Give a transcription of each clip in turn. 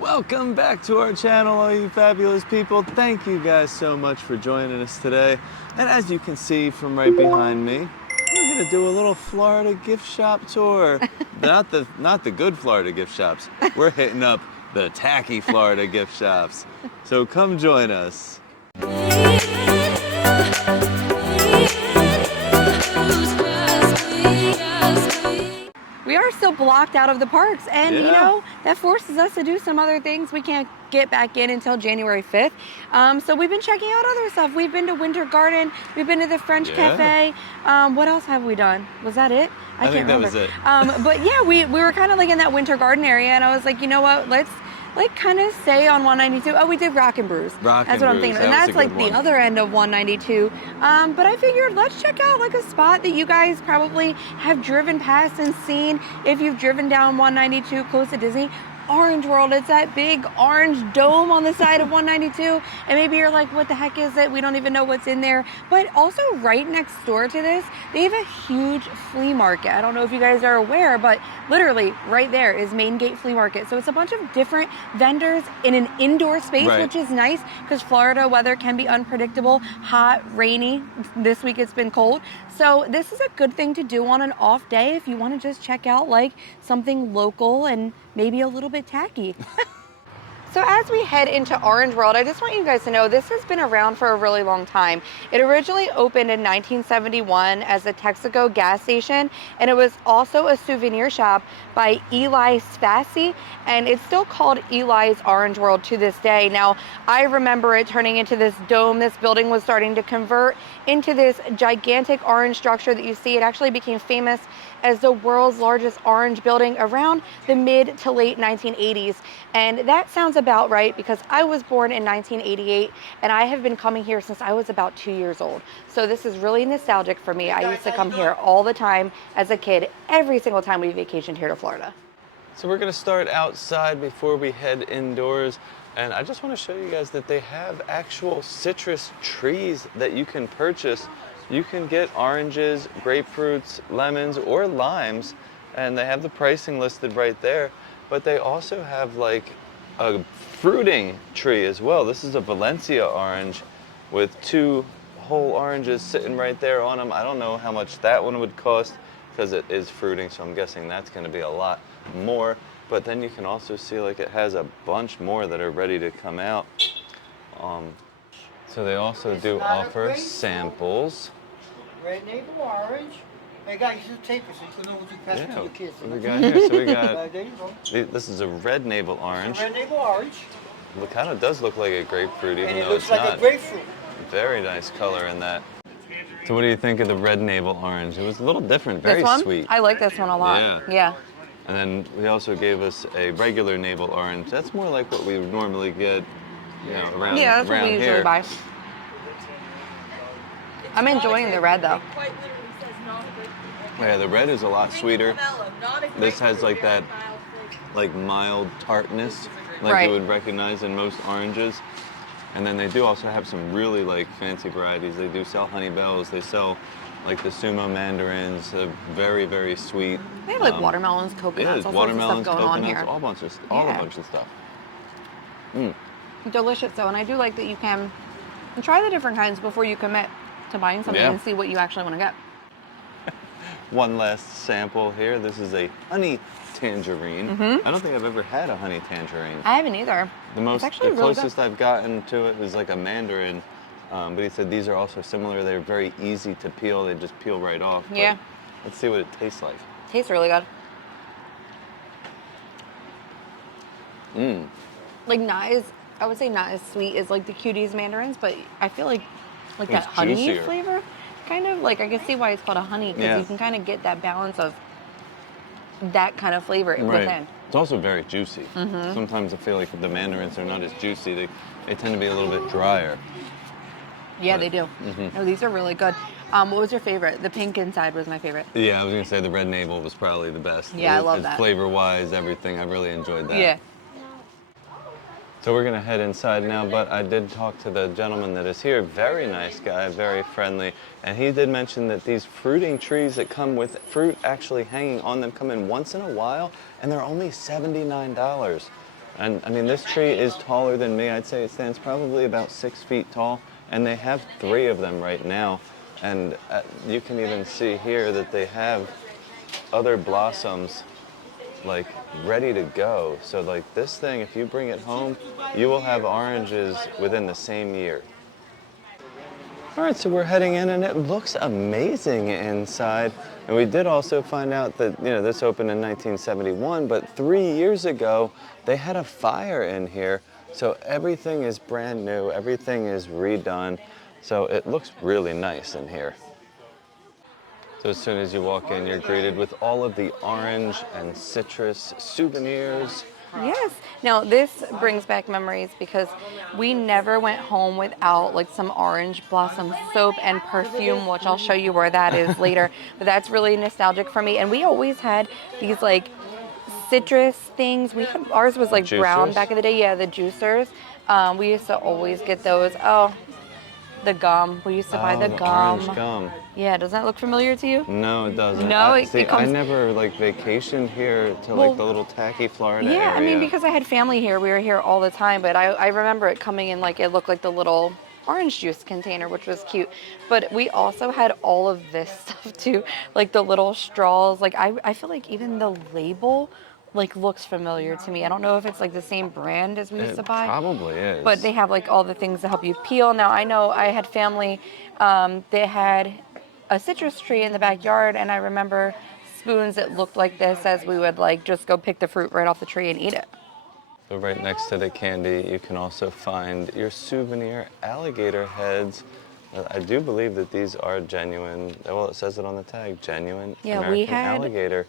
Welcome back to our channel, all you fabulous people. Thank you guys so much for joining us today. And as you can see from right behind me, we're gonna do a little Florida gift shop tour. Not the good Florida gift shops. We're hitting up the tacky Florida gift shops. So come join us. We are still blocked out of the parks, and you know, that forces us to do some other things. We can't get back in until January 5th. So we've been checking out other stuff. We've been to Winter Garden, we've been to the French Cafe. What else have we done? Was that it? I can't remember. That was it. But yeah, we were kind of like in that Winter Garden area, and I was like, you know what, let's like kind of stay on 192. Oh, we did Rock and Brews. That's what I'm thinking. And that's like the other end of 192. But I figured let's check out like a spot that you guys probably have driven past and seen if you've driven down 192 close to Disney. Orange World, it's that big orange dome on the side of 192, and maybe you're like, what the heck is it? We don't even know what's in there. But also right next door to this, they have a huge flea market. I don't know if you guys are aware, but literally right there is Main Gate Flea Market. So it's a bunch of different vendors in an indoor space, which is nice because Florida weather can be unpredictable, hot, rainy. This week it's been cold. So this is a good thing to do on an off day if you want to just check out like something local and maybe a little bit tacky. So as we head into Orange World, I just want you guys to know this has been around for a really long time. It originally opened in 1971 as a Texaco gas station, and it was also a souvenir shop by Eli Spassi, and it's still called Eli's Orange World to this day. Now, I remember it turning into this dome. This building was starting to convert into this gigantic orange structure that you see. It actually became famous as the world's largest orange building around the mid to late 1980s. And that sounds about right because I was born in 1988 and I have been coming here since I was about 2 years old. So this is really nostalgic for me. I used to come here all the time as a kid, every single time we vacationed here to Florida. So we're gonna start outside before we head indoors. And I just want to show you guys that they have actual citrus trees that you can purchase. You can get oranges, grapefruits, lemons, or limes, and they have the pricing listed right there. But they also have like a fruiting tree as well. This is a Valencia orange with 2 whole oranges sitting right there on them. I don't know how much that one would cost because it is fruiting, so I'm guessing that's going to be a lot more. But then you can also see like it has a bunch more that are ready to come out. So they also do offer samples. Red navel orange. Hey guys, use the taper so you can know what you pass to your kids. What we got here? So we got, there you go. This is a red navel orange. Red navel orange. It kind of does look like a grapefruit, even And though it it's looks not. like a grapefruit. Very nice color in that. So what do you think of the red navel orange? It was a little different, very This one? sweet. I like this one a lot. Yeah. And then we also gave us a regular navel orange. That's more like what we would normally get, you know, around here. Yeah, that's what we usually buy. I'm enjoying the red though. Yeah, the red is a lot sweeter. This has like that like mild tartness like you would recognize in most oranges. And then they do also have some really like fancy varieties. They do sell honey bells. They sell like the sumo mandarins, very, very sweet. They have like watermelons, coconuts, all sorts of stuff going on here. All a bunch of stuff. Delicious though, and I do like that you can try the different kinds before you commit to buying something and see what you actually want to get. One last sample here. This is a honey tangerine. I don't think I've ever had a honey tangerine. I haven't either. The closest I've gotten to it was like a mandarin, but he said these are also similar. They're very easy to peel. They just peel right off. Yeah. But let's see what it tastes like. Tastes really good. Like I would say not as sweet as like the Cuties mandarins, but I feel like that honey juicier flavor, kind of like I can see why it's called a honey because you can kind of get that balance of that kind of flavor within. It's also very juicy. Sometimes I feel like the mandarins are not as juicy. They tend to be a little bit drier. Yeah, they do. No, these are really good. What was your favorite? The pink inside was my favorite. Yeah, I was gonna say the red navel was probably the best. Yeah, I love that. Flavor-wise, everything, I really enjoyed that. Yeah. So we're gonna head inside now, but I did talk to the gentleman that is here. Very nice guy, very friendly. And he did mention that these fruiting trees that come with fruit actually hanging on them come in once in a while, and they're only $79. And I mean, this tree is taller than me. I'd say it stands probably about 6 feet tall. And they have 3 of them right now. And you can even see here that they have other blossoms like ready to go. So like this thing, if you bring it home, you will have oranges within the same year. All right, so we're heading in and it looks amazing inside. And we did also find out that, this opened in 1971, but 3 years ago, they had a fire in here. So everything is brand new, everything is redone. So it looks really nice in here. So as soon as you walk in, you're greeted with all of the orange and citrus souvenirs. Yes. Now this brings back memories because we never went home without like some orange blossom soap and perfume, which I'll show you where that is later. But that's really nostalgic for me. And we always had these like citrus things. Ours was like brown Juicers? back in the day. Yeah, the juicers. We used to always get those. Oh, the gum. We used to buy the gum. Orange gum. Yeah, doesn't that look familiar to you? No, it doesn't. No, it See, comes. I never like vacationed here to like the little tacky Florida area. Yeah, I mean, because I had family here, we were here all the time, but I remember it coming in like it looked like the little orange juice container, which was cute. But we also had all of this stuff too, like the little straws. Like I feel like even the label like looks familiar to me. I don't know if it's like the same brand as we used to buy. Probably is. But they have like all the things to help you peel. Now I know I had family, they had a citrus tree in the backyard, and I remember spoons that looked like this as we would like just go pick the fruit right off the tree and eat it. So right next to the candy, you can also find your souvenir alligator heads. I do believe that these are genuine. Well, it says it on the tag, genuine American alligator.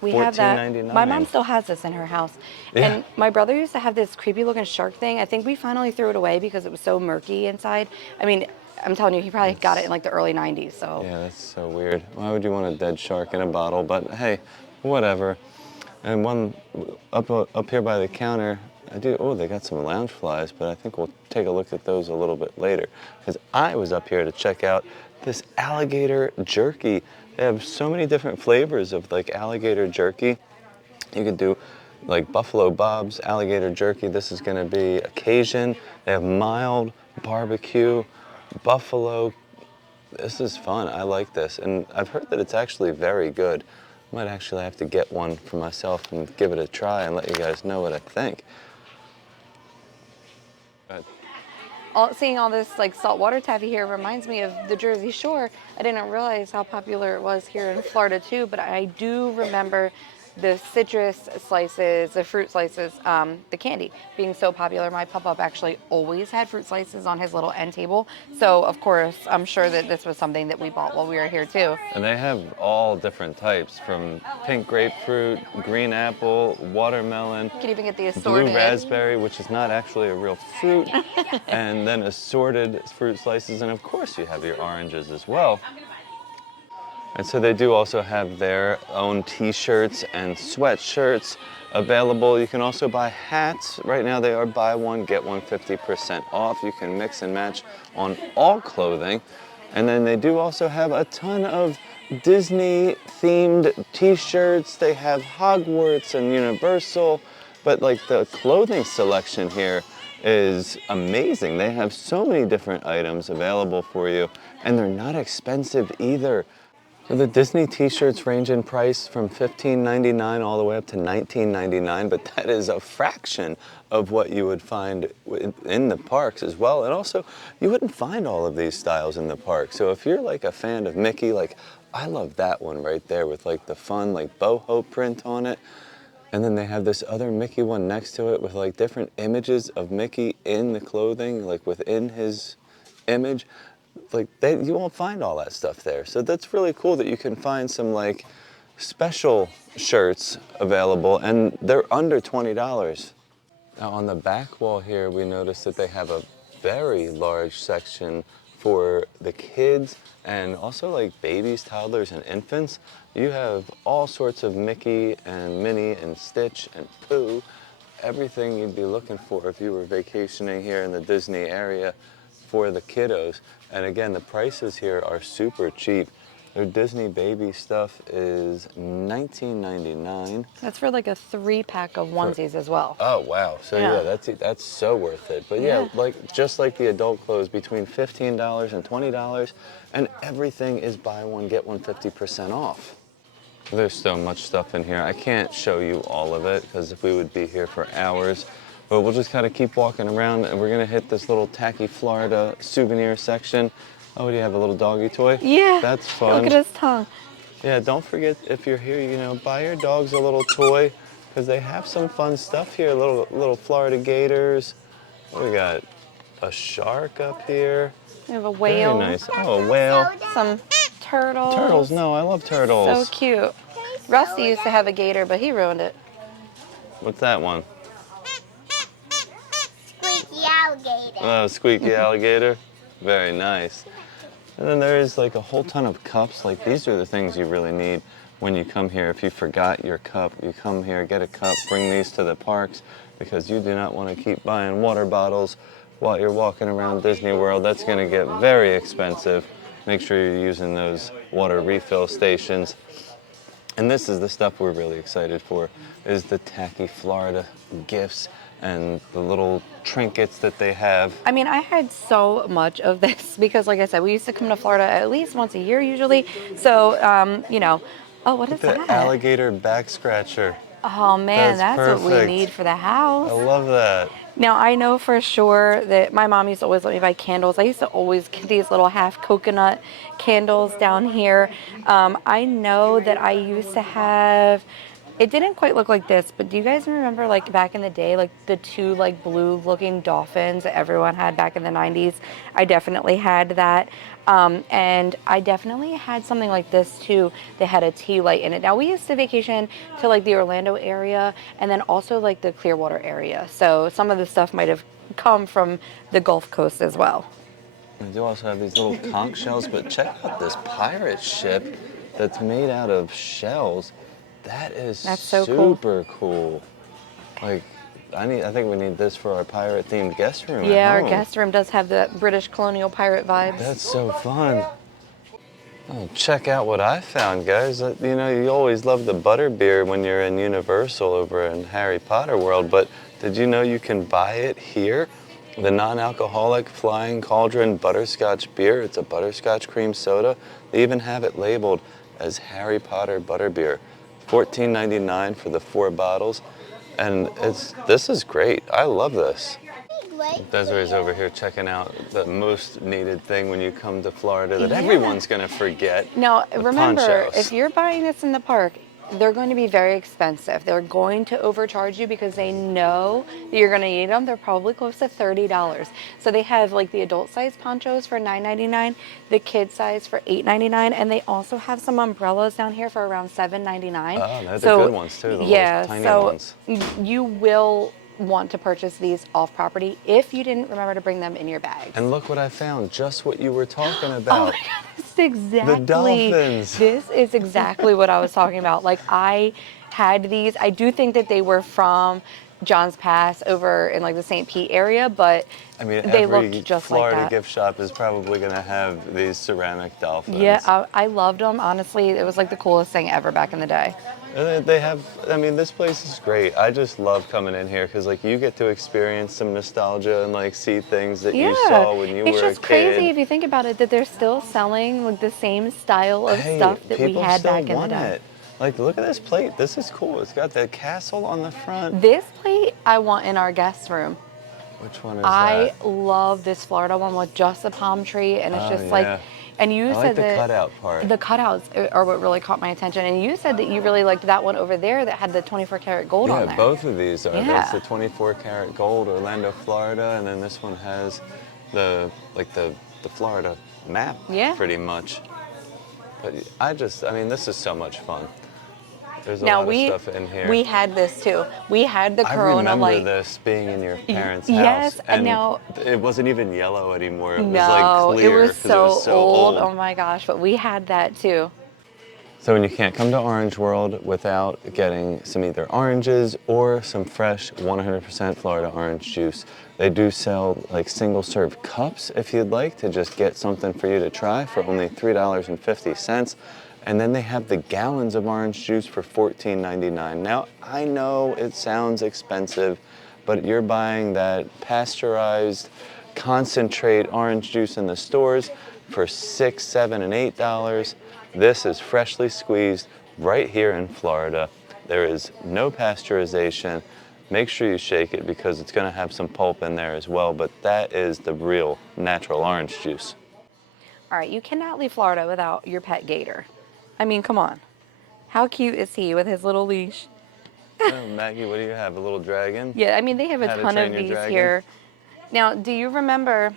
We have that. $14.99. My mom still has this in her house. Yeah. And my brother used to have this creepy looking shark thing. I think we finally threw it away because it was so murky inside. I mean, I'm telling you, he probably got it in like the early 90s, so. Yeah, that's so weird. Why would you want a dead shark in a bottle? But hey, whatever. And one up here by the counter, they got some lounge flies, but I think we'll take a look at those a little bit later. Because I was up here to check out this alligator jerky. They have so many different flavors of like alligator jerky. You could do like Buffalo Bob's alligator jerky. This is gonna be Cajun. They have mild, barbecue, buffalo. This is fun, I like this. And I've heard that it's actually very good. I might actually have to get one for myself and give it a try and let you guys know what I think. Seeing all this like saltwater taffy here reminds me of the Jersey Shore. I didn't realize how popular it was here in Florida too, but I do remember the citrus slices, the fruit slices, the candy being so popular. My pop-up actually always had fruit slices on his little end table. So of course, I'm sure that this was something that we bought while we were here too. And they have all different types, from pink grapefruit, green apple, watermelon, You can even get the assorted. blue raspberry, which is not actually a real fruit, and then assorted fruit slices, and of course you have your oranges as well. And so they do also have their own t-shirts and sweatshirts available. You can also buy hats. Right now they are buy one, get one 50% off. You can mix and match on all clothing. And then they do also have a ton of Disney themed t-shirts. They have Hogwarts and Universal, but like the clothing selection here is amazing. They have so many different items available for you, and they're not expensive either. So the Disney t-shirts range in price from $15.99 all the way up to $19.99, but that is a fraction of what you would find in the parks as well. And also, you wouldn't find all of these styles in the park. So if you're like a fan of Mickey, like I love that one right there with like the fun like boho print on it. And then they have this other Mickey one next to it with like different images of Mickey in the clothing, like within his image. Like you won't find all that stuff there. So that's really cool that you can find some like special shirts available, and they're under $20. Now on the back wall here, we noticed that they have a very large section for the kids and also like babies, toddlers, and infants. You have all sorts of Mickey and Minnie and Stitch and Pooh, everything you'd be looking for if you were vacationing here in the Disney area for the kiddos. And again, the prices here are super cheap. Their Disney baby stuff is $19.99. That's for like a 3-pack of onesies as well. Oh wow! So Yeah. yeah, that's so worth it. But yeah, like just like the adult clothes, between $15 and $20, and everything is buy one get one 50% off. There's so much stuff in here. I can't show you all of it because if we would be here for hours. But we'll just kind of keep walking around, and we're gonna hit this little tacky Florida souvenir section. Oh, do you have a little doggy toy? Yeah. That's fun. Look at his tongue. Yeah, don't forget if you're here, you know, buy your dogs a little toy because they have some fun stuff here. Little Florida gators. What we got? A shark up here. We have a whale. Very nice. Oh, a whale. Some turtles. Turtles. No, I love turtles. So cute. Rusty used to have a gator, but he ruined it. What's that one? Squeaky alligator. Oh, squeaky alligator. Very nice. And then there's like a whole ton of cups. Like these are the things you really need when you come here. If you forgot your cup, you come here, get a cup, bring these to the parks because you do not want to keep buying water bottles while you're walking around Disney World. That's going to get very expensive. Make sure you're using those water refill stations. And this is the stuff we're really excited for, is the tacky Florida gifts and the little trinkets that they have. I mean, I had so much of this because, like I said, we used to come to Florida at least once a year usually. So, you know, oh, what is The that? alligator back scratcher. Oh, man, That's that's what we perfect. need for the house. I love that. Now, I know for sure that my mom used to always let me buy candles. I used to always get these little half coconut candles down here. I know that I used to have, it didn't quite look like this, but do you guys remember like back in the day, like the two like blue looking dolphins that everyone had back in the 90s? I definitely had that. And I definitely had something like this too that had a tea light in it. Now we used to vacation to like the Orlando area and then also like the Clearwater area. So some of the stuff might have come from the Gulf Coast as well. They do also have these little conch shells, but check out this pirate ship that's made out of shells. That's so cool. super cool. Like, I think we need this for our pirate themed guest room. Yeah, at our home. guest room does have the British colonial pirate vibes. That's so fun. Oh, check out what I found, guys. You know, you always love the butterbeer when you're in Universal over in Harry Potter World, but did you know you can buy it here? The non-alcoholic Flying Cauldron Butterscotch beer. It's a butterscotch cream soda. They even have it labeled as Harry Potter Butterbeer. $14.99 for the 4 bottles. And this is great. I love this. Desiree's over here checking out the most needed thing when you come to Florida that everyone's gonna forget. Now, the remember, ponchos. if you're buying this in the park, they're going to be very expensive. They're going to overcharge you because they know that you're going to need them. They're probably close to $30. So they have like the adult size ponchos for $9.99, the kid size for $8.99, and they also have some umbrellas down here for around $7.99. Oh, they're the good ones too, the little tiny ones. You will want to purchase these off property if you didn't remember to bring them in your bag. And look what I found, just what you were talking Oh about. my God, this is exactly. The dolphins. This is exactly what I was talking about. Like I had these. I do think that they were from John's Pass over in like the St. Pete area, but I mean, they every looked just Florida like that. gift shop is probably going to have these ceramic dolphins. Yeah, I loved them. Honestly, it was like the coolest thing ever back in the day. They have, I mean, this place is great. I just love coming in here because, like, you get to experience some nostalgia and, like, see things that you saw when you were a kid. It's just crazy if you think about it that they're still selling like the same style of stuff that we had back in the day. It. Like, look at this plate. This is cool. It's got the castle on the front. This plate I want in our guest room. Which one is I that? love this Florida one with just a palm tree, and it's just yeah. like, and you I said like the that cutout part. the cutouts are what really caught my attention, and you said that you really liked that one over there that had the 24 karat gold on Yeah, there. both of these are. Yeah. That's the 24 karat gold, Orlando, Florida, and then this one has the Florida map, pretty much. But I mean, this is so much fun. There's a lot of stuff in here. We had this too. We had the Corona I remember light. this being in your parents' house. Yes, and now it wasn't even yellow anymore. It was no, like clear. it was 'cause so old. old. Oh my gosh, but we had that too. So when you can't come to Orange World without getting some either oranges or some fresh 100% Florida orange juice. They do sell like single serve cups if you'd like to just get something for you to try for only $3.50. And then they have the gallons of orange juice for $14.99. Now, I know it sounds expensive, but you're buying that pasteurized concentrate orange juice in the stores for $6, $7, and $8. This is freshly squeezed right here in Florida. There is no pasteurization. Make sure you shake it because it's going to have some pulp in there as well, but that is the real natural orange juice. All right, you cannot leave Florida without your pet gator. I mean, come on. How cute is he with his little leash? Oh, Maggie, what do you have? A little dragon? Yeah, I mean, they have a How to ton Train of Your these Dragon? here. Now, do you remember,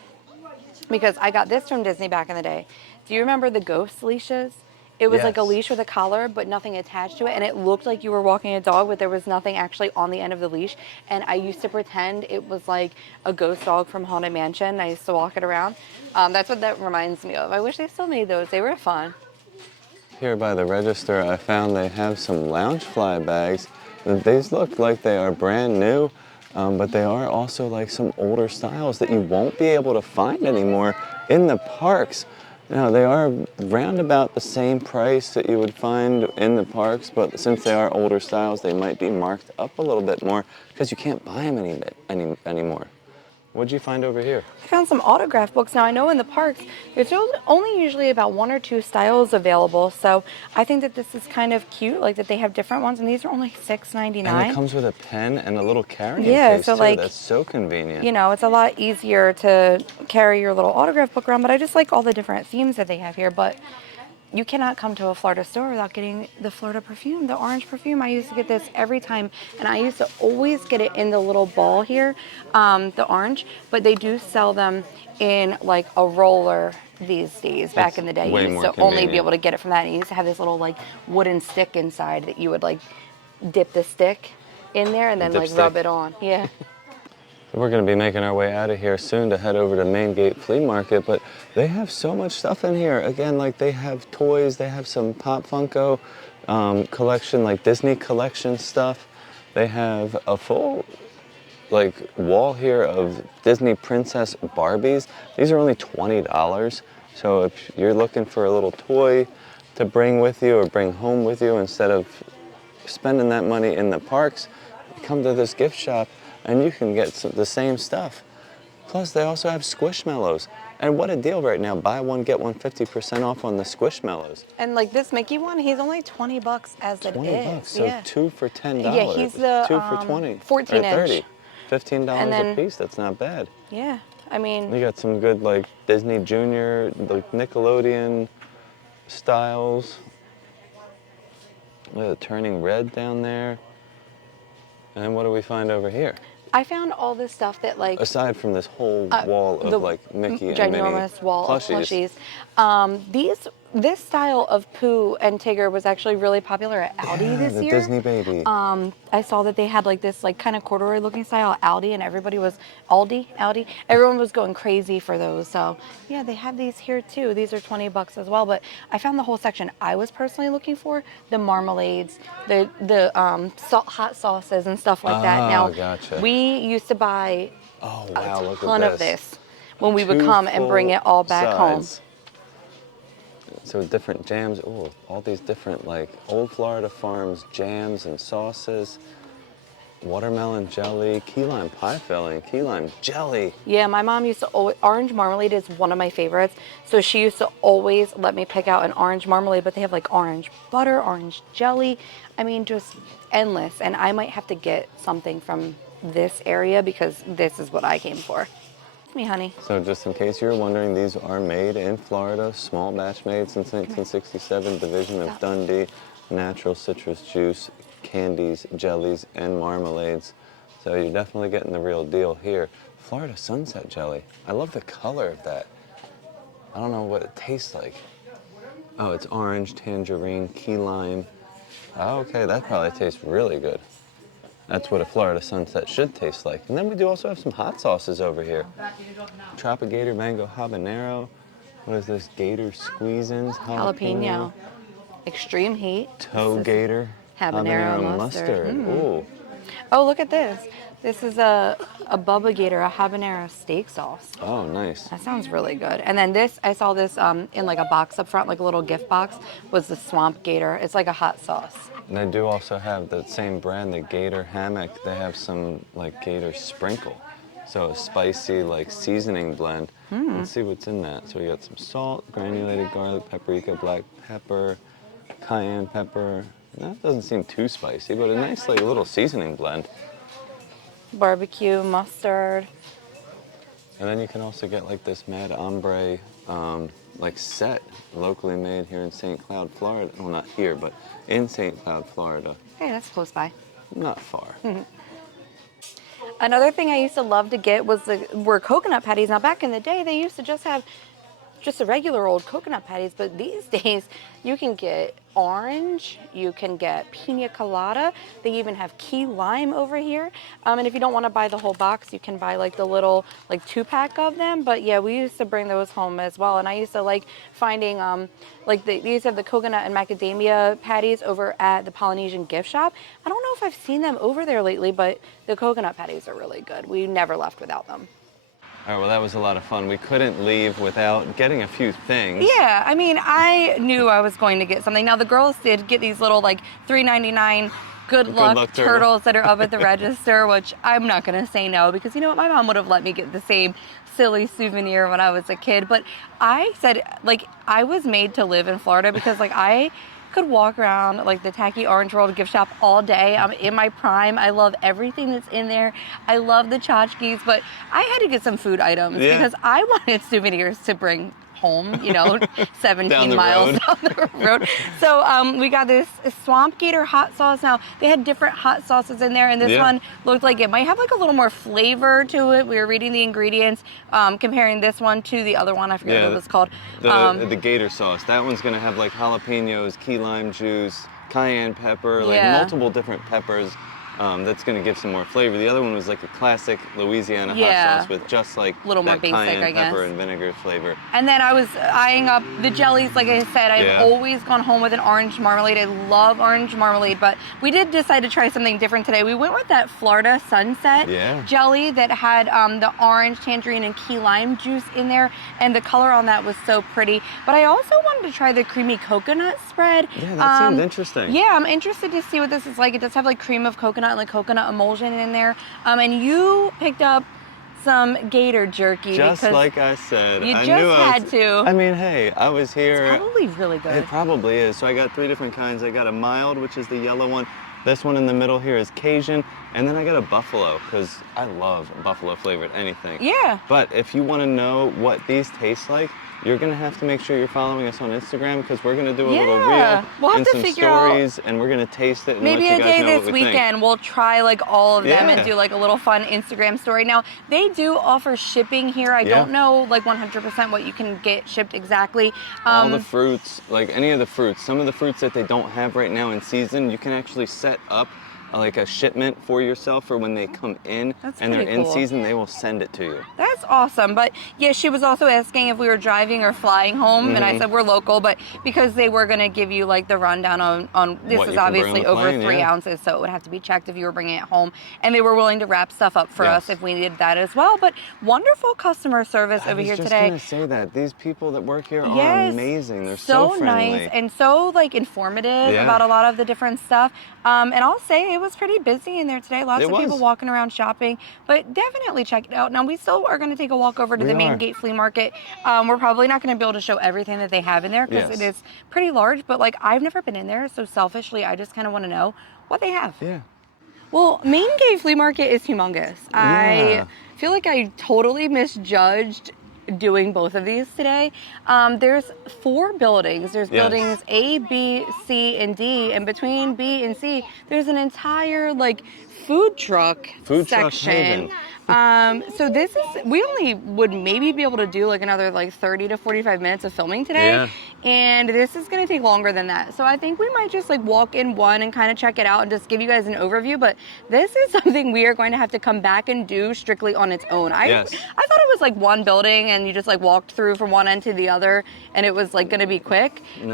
because I got this from Disney back in the day, do you remember the ghost leashes? It was like a Yes. leash with a collar, but nothing attached to it, and it looked like you were walking a dog, but there was nothing actually on the end of the leash. And I used to pretend it was like a ghost dog from Haunted Mansion. I used to walk it around. That's what that reminds me of. I wish they still made those. They were fun. Here by the register, I found they have some Loungefly bags. These look like they are brand new, but they are also like some older styles that you won't be able to find anymore in the parks. Now, they are round about the same price that you would find in the parks, but since they are older styles, they might be marked up a little bit more because you can't buy them anymore. What'd you find over here? I found some autograph books. Now, I know in the parks, there's only usually about 1 or 2 styles available, so I think that this is kind of cute, like that they have different ones, and these are only $6.99. And it comes with a pen and a little carrying Yeah, case, so too. like, That's so convenient. You know, it's a lot easier to carry your little autograph book around, but I just like all the different themes that they have here. But you cannot come to a Florida store without getting the Florida perfume, the orange perfume. I used to get this every time, and I used to always get it in the little ball here, the orange, but they do sell them in like a roller these days. Back in the day, you way used more to only be convenient. able to get it from that, and you used to have this little like wooden stick inside that you would like dip the stick in there and then like rub dipstick. it on. Yeah. We're going to be making our way out of here soon to head over to Main Gate Flea Market, but they have so much stuff in here. Again, like they have toys, they have some Pop Funko collection, like Disney collection stuff. They have a full like wall here of Disney Princess Barbies. These are only $20. So if you're looking for a little toy to bring with you or bring home with you instead of spending that money in the parks, come to this gift shop and you can get the same stuff. Plus, they also have Squishmallows. And what a deal right now. Buy one, get one 50% off on the Squishmallows. And like this Mickey one, he's only 20 bucks as it is. 20 bucks, so yeah. 2 for $10. Yeah, he's the 2 for 20. 14 or 30. inch. $15 And then- a piece, that's not bad. Yeah, I mean, You got some good like Disney Junior, like Nickelodeon styles. Look at the turning red down there. And then what do we find over here? I found all this stuff that like Aside from this whole wall of the like Mickey and Minnie ginormous wall plushies. of plushies. This style of Pooh and Tigger was actually really popular at Aldi this the year. Disney baby. I saw that they had like this like kind of corduroy looking style at Aldi, and everybody was Aldi. Everyone was going crazy for those. So yeah, they have these here too. These are 20 bucks as well. But I found the whole section I was personally looking for: the marmalades, the hot sauces and stuff like that. Now gotcha. we used to buy Oh wow, a look ton at of this when we would come and bring it all back home. So different jams. Oh, all these different like old Florida Farms jams and sauces. Watermelon jelly, key lime pie filling, key lime jelly. Yeah, my mom used to always, orange marmalade is one of my favorites. So she used to always let me pick out an orange marmalade, but they have like orange butter, orange jelly. I mean, just endless. And I might have to get something from this area because this is what I came for. Me, honey. So just in case you're wondering, these are made in Florida, small batch made since 1967, division of Dundee, natural citrus juice, candies, jellies, and marmalades. So you're definitely getting the real deal here. Florida Sunset Jelly. I love the color of that. I don't know what it tastes like. Oh, it's orange, tangerine, key lime. Oh, okay, that probably tastes really good. That's what a Florida Sunset should taste like. And then we do also have some hot sauces over here. Tropigator Mango Habanero. What is this? Gator Squeezins? Jalapeno. Extreme heat. Toe gator. Habanero mustard. Ooh. Oh, look at this. This is a Bubba Gator, a habanero steak sauce. Oh, nice. That sounds really good. And then this, I saw this in like a box up front, like a little gift box, was the Swamp Gator. It's like a hot sauce. And they do also have the same brand, the Gator Hammock. They have some like Gator Sprinkle. So a spicy like seasoning blend. Let's see what's in that. So we got some salt, granulated garlic, paprika, black pepper, cayenne pepper. That doesn't seem too spicy, but a nice like little seasoning blend. Barbecue, mustard. And then you can also get like this Mad Ombre like set, locally made here in St. Cloud, Florida. Well, not here, but in St. Cloud, Florida. Hey, that's close by. Not far. Another thing I used to love to get were coconut patties. Now, back in the day, they used to just have just the regular old coconut patties, but these days you can get orange, you can get pina colada, they even have key lime over here. And if you don't want to buy the whole box, you can buy like the little like 2-pack of them. But yeah, we used to bring those home as well. And I used to like finding like they used to have the coconut and macadamia patties over at the Polynesian gift shop. I don't know if I've seen them over there lately, but the coconut patties are really good. We never left without them. All right, well, that was a lot of fun. We couldn't leave without getting a few things. Yeah, I mean, I knew I was going to get something. Now, the girls did get these little, like, $3.99 good luck turtles that are up at the register, which I'm not going to say no, because you know what? My mom would have let me get the same silly souvenir when I was a kid. But I said, like, I was made to live in Florida because, like, I could walk around like the tacky Orange World gift shop all day. I'm in my prime. I love everything that's in there. I love the tchotchkes, but I had to get some food items because I wanted souvenirs to bring home, you know, 17 miles down the road. So we got this Swamp Gator hot sauce. Now, they had different hot sauces in there, and this one looked like it might have like a little more flavor to it. We were reading the ingredients, comparing this one to the other one. I forget what it was called. The Gator sauce. That one's going to have like jalapenos, key lime juice, cayenne pepper, like multiple different peppers. That's going to give some more flavor. The other one was like a classic Louisiana hot sauce with just like a little more basic, cayenne pepper and vinegar flavor. And then I was eyeing up the jellies. Like I said, I've always gone home with an orange marmalade. I love orange marmalade, but we did decide to try something different today. We went with that Florida Sunset jelly that had the orange, tangerine, and key lime juice in there, and the color on that was so pretty. But I also wanted to try the creamy coconut spread. Yeah, that seemed interesting. Yeah, I'm interested to see what this is like. It does have like cream of coconut and like coconut emulsion in there. And you picked up some gator jerky. Just like I said. You had to. I mean, hey, I was here. It's probably really good. It probably is. So I got 3 different kinds. I got a mild, which is the yellow one. This one in the middle here is Cajun. And then I got a buffalo, because I love buffalo flavored anything. Yeah. But if you want to know what these taste like, you're going to have to make sure you're following us on Instagram, because we're going to do a little reel and some stories, and we're going to taste it and maybe let you guys know what we think. Maybe a day this weekend we'll try like all of them and do like a little fun Instagram story. Now, they do offer shipping here. I don't know like 100% what you can get shipped exactly. All the fruits, like any of the fruits, some of the fruits that they don't have right now in season, you can actually set up like a shipment for yourself for when they come in and they're in season, they will send it to you. That's awesome. But yeah, she was also asking if we were driving or flying home, and I said we're local, but because they were going to give you like the rundown on this is obviously over 3 ounces, so it would have to be checked if you were bringing it home, and they were willing to wrap stuff up for us if we needed that as well. But wonderful customer service over here today. I was just going to say that. These people that work here are amazing. They're so friendly. Nice and so like informative about a lot of the different stuff. And I'll say it was pretty busy in there today. Lots of people walking around shopping, but definitely check it out. Now, we still are going to take a walk over to the main gate flea market. We're probably not going to be able to show everything that they have in there because it is pretty large, but like I've never been in there, so selfishly, I just kind of want to know what they have. Yeah. Well, Main Gate Flea Market is humongous. I feel like I totally misjudged doing both of these today. There's 4 buildings. There's buildings A, B, C, and D, and between B and C, there's an entire like food truck section. So this is, we only would maybe be able to do like another like 30 to 45 minutes of filming today. Yeah. And this is gonna take longer than that. So I think we might just like walk in one and kind of check it out and just give you guys an overview. But this is something we are going to have to come back and do strictly on its own. I thought it was like one building and you just like walked through from one end to the other and it was like gonna be quick. Kind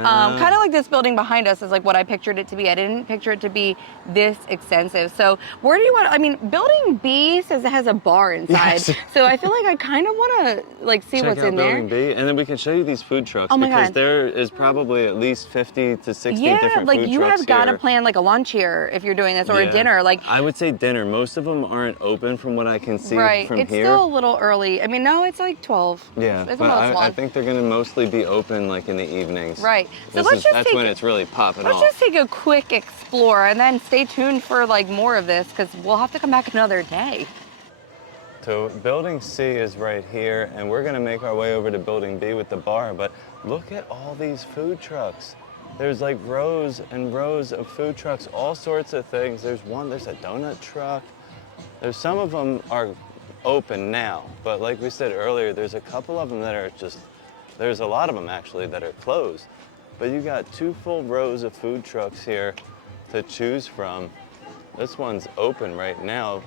of like this building behind us is like what I pictured it to be. I didn't picture it to be this extensive. So where do you want, I mean, building B says it has a bar inside. Yes. So I feel like I kind of want to like see what's in there. Building B, and then we can show you these food trucks Oh my because God. there is probably at least 50 to 60 Yeah, different like food you trucks have got to here. plan like a lunch here if you're doing this or a Yeah. dinner. Like I would say dinner. Most of them aren't open from what I can see right, from it's here. still a little early. I mean, no, it's like 12. Yeah, it's but almost I one. think they're going to mostly be open like in the evenings. Right. So let's just that's take when it's really popping let's off. just take a quick explore and then stay tuned for like more of this because we'll have to come back another day. So building C is right here, and we're gonna make our way over to building B with the bar, but look at all these food trucks. There's like rows and rows of food trucks, all sorts of things. There's a donut truck. Some of them are open now, but like we said earlier, there's a couple of them that are there's a lot of them actually that are closed. But you got 2 full rows of food trucks here to choose from. This one's open right now.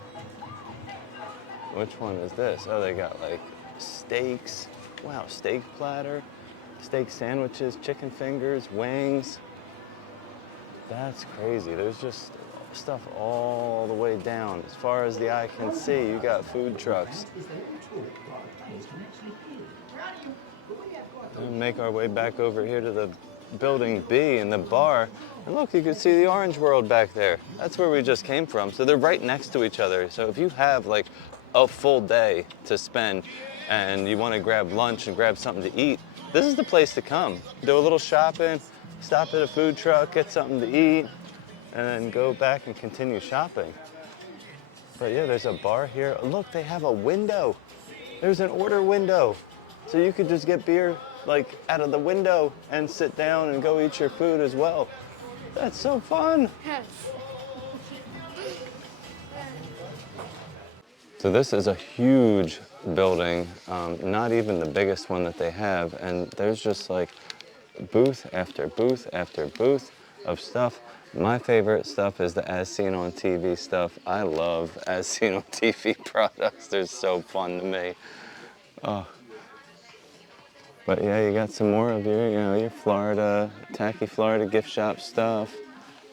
Which one is this? Oh, they got like steaks. Wow, steak platter, steak sandwiches, chicken fingers, wings. That's crazy. There's just stuff all the way down. As far as the eye can see, you got food trucks. We'll make our way back over here to the building B and the bar. And look, you can see the Orange World back there. That's where we just came from. So they're right next to each other. So if you have like a full day to spend and you want to grab lunch and grab something to eat, this is the place to come. Do a little shopping, stop at a food truck, get something to eat, and then go back and continue shopping. But yeah, there's a bar here. Look, they have a window. There's an order window. So you could just get beer like out of the window and sit down and go eat your food as well. That's so fun. So this is a huge building, not even the biggest one that they have, and there's just like booth after booth after booth of stuff. My favorite stuff is the As Seen on TV stuff. I love As Seen on TV products. They're so fun to me. Oh. But yeah, you got some more of your Florida, tacky Florida gift shop stuff.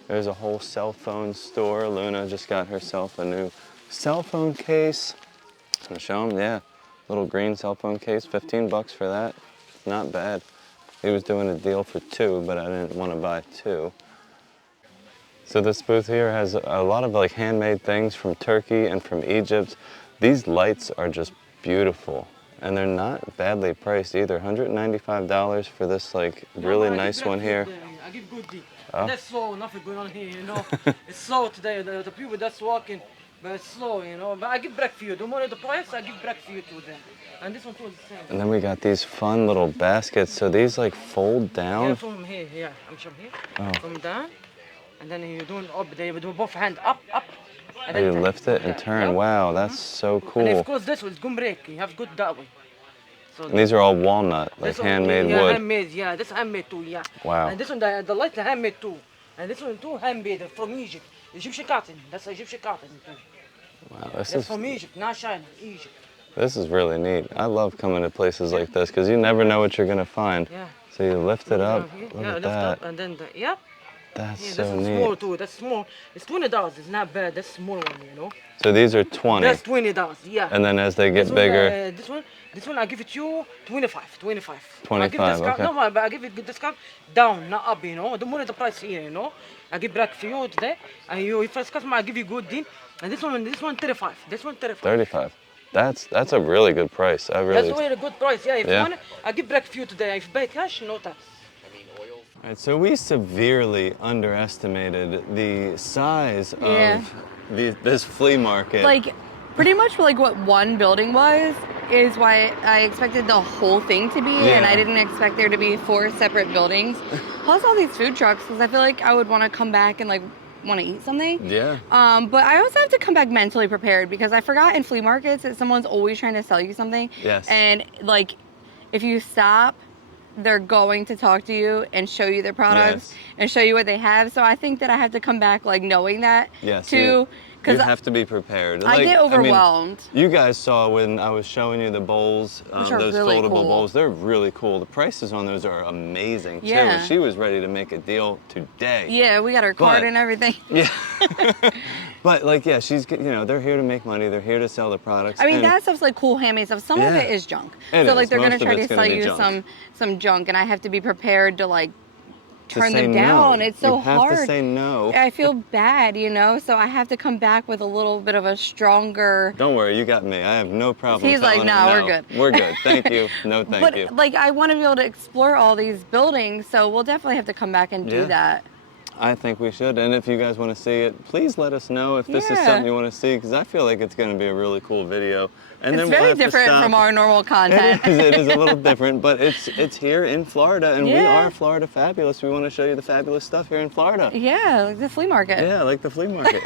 There's a whole cell phone store. Luna just got herself a new cell phone case. I'm gonna show them, yeah. Little green cell phone case, 15 bucks for that. Not bad. He was doing a deal for 2, but I didn't want to buy 2. So this booth here has a lot of like handmade things from Turkey and from Egypt. These lights are just beautiful. And they're not badly priced either. $195 for this like really nice one here. I give good deal. Oh. That's slow, nothing going on here, It's slow today. The people that's walking, but it's slow, But I give back for you. The more the price, I give back for you to them. And this one too is the same. And then we got these fun little baskets. So these like fold down. Yeah, from here, yeah. I'm from here. Oh. From down. And then you're doing up there. You do both hand up. And Oh, then you down. lift it and turn. Yeah. Wow, that's so And cool. of course this one is break. You have good that way. So And these are all walnut, like this one, handmade yeah, wood. Handmade, yeah. This handmade too, yeah. Wow. And this one, the light handmade too. And this one too handmade from Egypt. Egyptian cotton. That's Egyptian cotton too. Wow, That's from Egypt, not China, Egypt. this is really neat. I love coming to places like this because you never know what you're gonna find. Yeah. So you lift it up. Here. Look Yeah, at lift that. up and then yeah. That's Yeah, so this is small neat. too. That's small. It's $20. It's not bad. That's small one, So these are 20. That's $20. Yeah. And then as they get This one, bigger, this one I give it to you 25. 25. I give 25, discount. okay. No, but I give it good discount down, not up. The more the price here, I give back for you today. And you first customer, I give you good deal. And this one 35. This one 35. 35. That's a really good price. I really. That's really good price. Yeah. If Yeah. you want, I give back for you today. If you pay cash, no tax. All right, so we severely underestimated the size Yeah. of this flea market. Like pretty much like what one building was is why I expected the whole thing to be, and Yeah. I didn't expect there to be 4 separate buildings. Plus all these food trucks, because I feel like I would want to come back and like want to eat something. Yeah. But I also have to come back mentally prepared because I forgot in flea markets that someone's always trying to sell you something. Yes. And like, if you stop, they're going to talk to you and show you their products and show you what they have. So I think that I have to come back like knowing that too. You have to be prepared. I get overwhelmed. You guys saw when I was showing you the bowls, Which are those really foldable cool. bowls. They're really cool. The prices on those are amazing Yeah. too. She was ready to make a deal today. Yeah, we got our card But- and everything. Yeah. But like, yeah, they're here to make money. They're here to sell the products. I mean, and that stuff's like cool handmade stuff. Some of Yeah. it is junk. It so is. like they're Most gonna of try to it's gonna sell be you junk. some junk, and I have to be prepared to like to turn say them down. no. It's so you have hard. to say no. I feel bad, you know. So I have to come back with a little bit of a stronger. Don't worry, you got me. I have no problem. He's like, telling "No, her we're good." We're good. Thank you. No, thank But you. like, I want to be able to explore all these buildings, so we'll definitely have to come back and do Yeah. that. I think we should. And if you guys want to see it, please let us know if this is Yeah. something you want to see, because I feel like it's going to be a really cool video. And It's then very we'll have different to stop. from our normal content. It is a little different, but it's here in Florida, and we Yeah. are Florida fabulous. We want to show you the fabulous stuff here in Florida. Yeah, like the flea market. Yeah, like the flea market.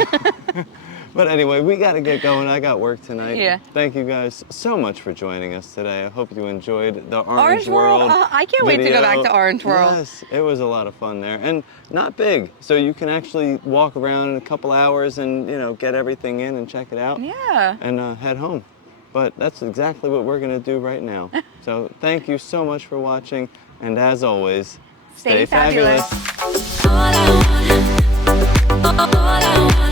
But anyway, we got to get going. I got work tonight. Yeah. Thank you guys so much for joining us today. I hope you enjoyed the Orange Orange World. I can't wait to go back video. to Orange World. Yes, it was a lot of fun there, and not big, so you can actually walk around in a couple hours and get everything in and check it out. Yeah. And head home. But that's exactly what we're gonna do right now. So thank you so much for watching, and as always, Stay fabulous. All I want